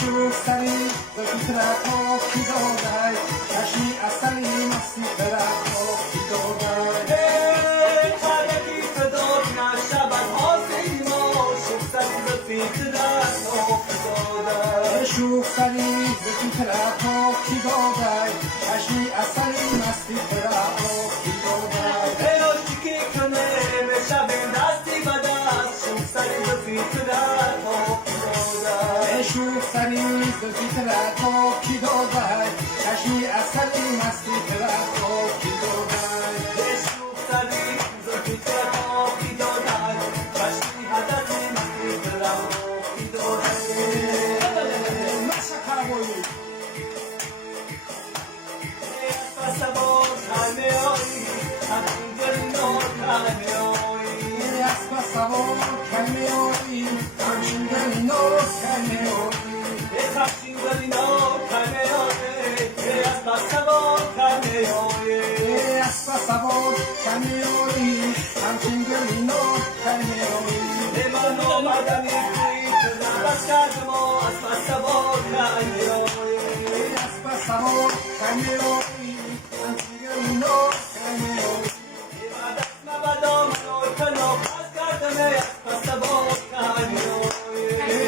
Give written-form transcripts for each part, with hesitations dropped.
شروع سری به فطرت ها کی دادای چشمی اصلی مستی برد ها کی دادای خلقی فداد نشود حاصل ما شروع سری به فطرت ها کی دادای شروع سری به فطرت ها کی دادای چشمی اصلی مستی برد ها کی دادای الاشتی که کنه شب دستی به دست شروع سری به فطرت ها کی دادای شروع سری به فطرت ها کی دادای چشمی اصلی مستی برد ها کی دادای شروع سری به فطرت ها کی دادای چشمی هدفی مستی برد ها کی دادای ماشا کاربوی اسب سوار کمی آیی همچین گلینا کمی آیی همچین گلینا کمی آیی اسب سوار کمی آیی اسب سوار کمی آیی همچین گلینا کمی آیی من آمدم توی بس کردم اسب سوار کمی آیی اسب سوار کمی آیی همچین گلینا کمی آیی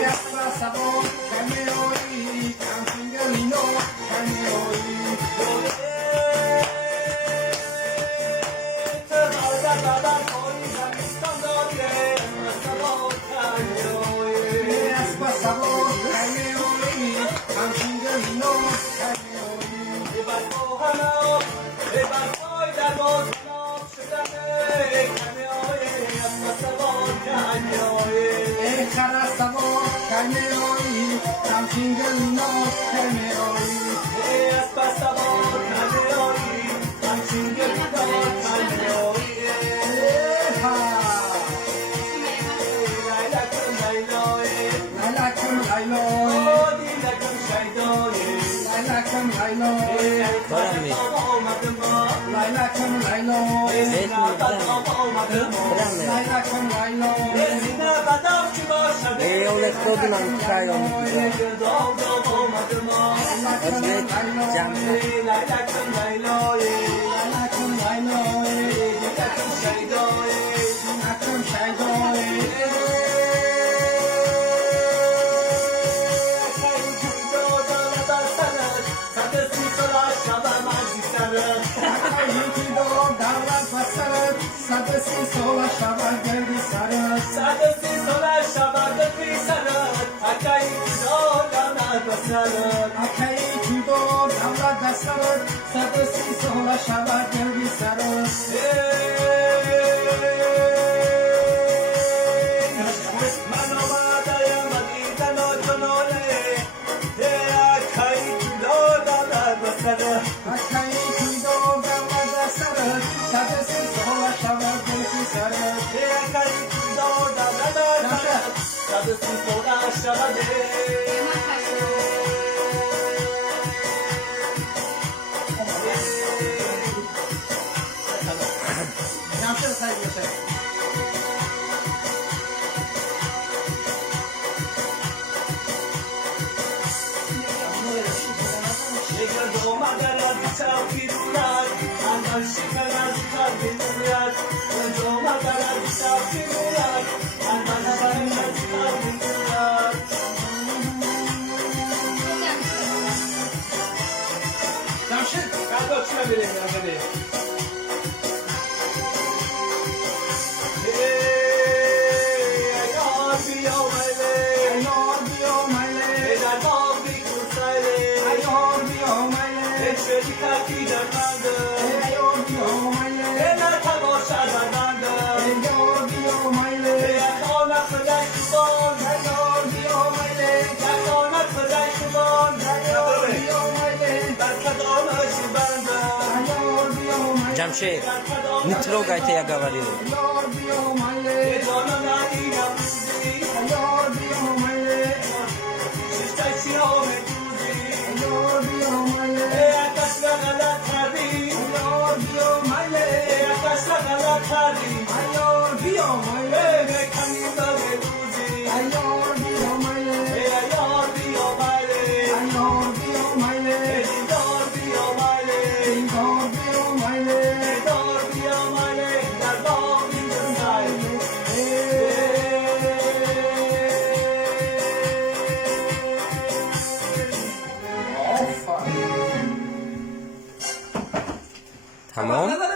اسب سوار کمی آیی همچین گلینا کمی آیی اسب سوار کمی آیی همچین گلینا کمی آیی ای خر سوار کمی آیی همچین گلینا کمی آیی لیلکم لیلا لیلکم لیلا لیلکم لیلا لیلکم لیلا Eu le sto donando caio no Jamshid, не трогайте, я говорил. تمام